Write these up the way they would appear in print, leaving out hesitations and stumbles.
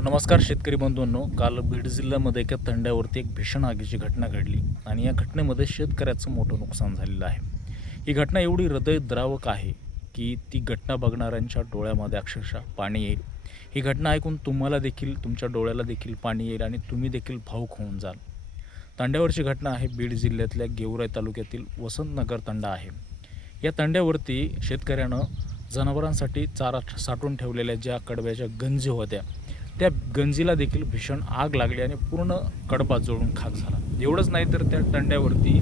नमस्कार शेतकरी बंधूंनो. काल बीड जिल्ह्यामध्ये एका तंड्यावरती एक भीषण आगीची घटना घडली आणि या घटनेमध्ये शेतकऱ्याचं मोठं नुकसान झालेलं आहे. ही घटना एवढी हृदयद्रावक आहे की ती घटना बघणाऱ्यांच्या डोळ्यामध्ये अक्षरशः पाणी येईल. ही घटना ऐकून तुम्हाला देखील तुमच्या डोळ्याला देखील पाणी येईल आणि तुम्ही देखील भावूक होऊन जाल. तांड्यावरची घटना आहे. बीड जिल्ह्यातल्या गेवराई तालुक्यातील वसंतनगर तांडा आहे. या तांड्यावरती शेतकऱ्यानं जनावरांसाठी चारा साठवून ठेवलेल्या ज्या कडब्याच्या गंजी होत्या, त्या गंजीला देखील भीषण आग लागली आणि पूर्ण कडबा जळून खाक झाला. एवढंच नाही तर त्या तंड्यावरती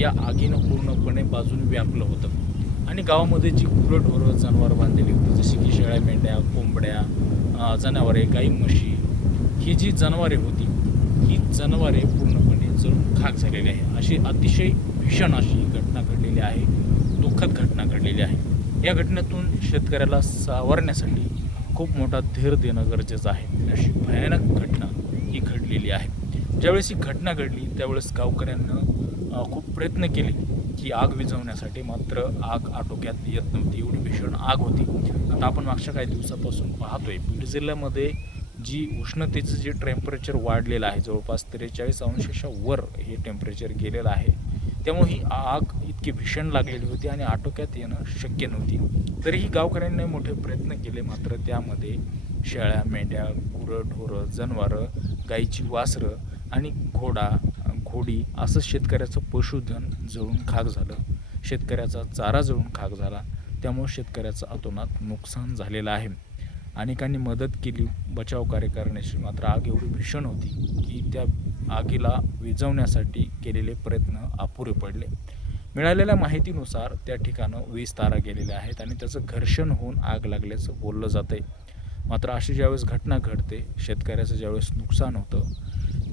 या आगीनं पूर्णपणे बाजून व्यापलं होतं आणि गावामध्ये जी गुरंढोरं जनावर बांधलेली होती, जशी की शेळ्या, मेंढ्या, कोंबड्या, जनावरे, गाई, म्हशी, ही जी जनावरे होती, ही जनावरे पूर्णपणे जळून खाक झालेली आहे. अशी अतिशय भीषण अशी घटना घडलेली आहे, दुःखद घटना घडलेली आहे. या घटनेतून शेतकऱ्याला सावरण्यासाठी खूप मोठा धीर देणं गरजेचं आहे. अशी भयानक घटना ही घडलेली आहे. ज्यावेळेस ही घटना घडली त्यावेळेस गावकऱ्यांनं खूप प्रयत्न केले की आग विझवण्यासाठी, मात्र आग आटोक्यात येत नव्हती. एवढी भीषण आग होती. आता आपण मागच्या काही दिवसापासून पाहतोय बीड जिल्ह्यामध्ये जी उष्णतेचं जे टेम्परेचर वाढलेलं आहे, जवळपास 43 अंशाच्या वर हे टेम्परेचर गेलेलं आहे. त्यामुळे ही आग इतकी भीषण लागलेली होती आणि आटोक्यात येणं शक्य नव्हती. तरीही गावकऱ्यांनी मोठे प्रयत्न केले, मात्र त्यामध्ये शेळ्या, मेंढ्या, गुरं, ढोरं, जनावरं, गाईची वासरं आणि घोडी असं शेतकऱ्याचं पशुधन जळून खाक झालं. शेतकऱ्याचा चारा जळून खाक झाला. त्यामुळे शेतकऱ्याचं अतोनात नुकसान झालेलं आहे. अनेकांनी मदत केली बचाव कार्य करण्याची, मात्र आग एवढी भीषण होती की त्या आगीला विझवण्यासाठी केलेले प्रयत्न अपुरे पडले. मिळालेल्या माहितीनुसार त्या ठिकाणं 20 तारा गेलेल्या आहेत आणि त्याचं घर्षण होऊन आग लागल्याचं बोललं जातं आहे. मात्र अशी ज्यावेळेस घटना घडते, शेतकऱ्याचं ज्यावेळेस नुकसान होतं,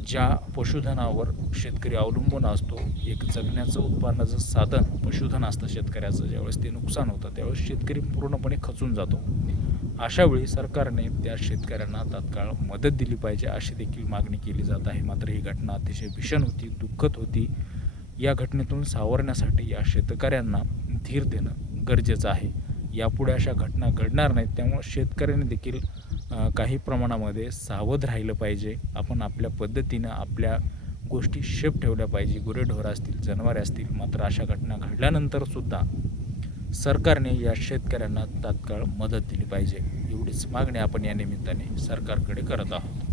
ज्या पशुधनावर शेतकरी अवलंबून असतो, एक जगण्याचं उत्पन्नाचं साधन पशुधन असतं शेतकऱ्याचं, ज्यावेळेस ते नुकसान होतं त्यावेळेस शेतकरी पूर्णपणे खचून जातो. अशावेळी सरकारने त्या शेतकऱ्यांना तात्काळ मदत दिली पाहिजे अशी देखील मागणी केली जात आहे. मात्र ही घटना अतिशय भीषण होती, दुःखद होती. या घटनेतून सावरण्यासाठी या शेतकऱ्यांना धीर देणं गरजेचं आहे. यापुढे अशा घटना घडणार नाहीत, त्यामुळे शेतकऱ्यांनी देखील काही प्रमाणामध्ये सावध राहिलं पाहिजे. आपण आपल्या पद्धतीनं आपल्या गोष्टी शेप ठेवल्या पाहिजे. गुरेढोरं असतील, जनावरे असतील. मात्र अशा घटना घडल्यानंतरसुद्धा सरकारने या शेतकऱ्यांना तात्काळ मदत दिली पाहिजे. एवढीच मागणी आपण या निमित्ताने सरकारकडे करत आहोत.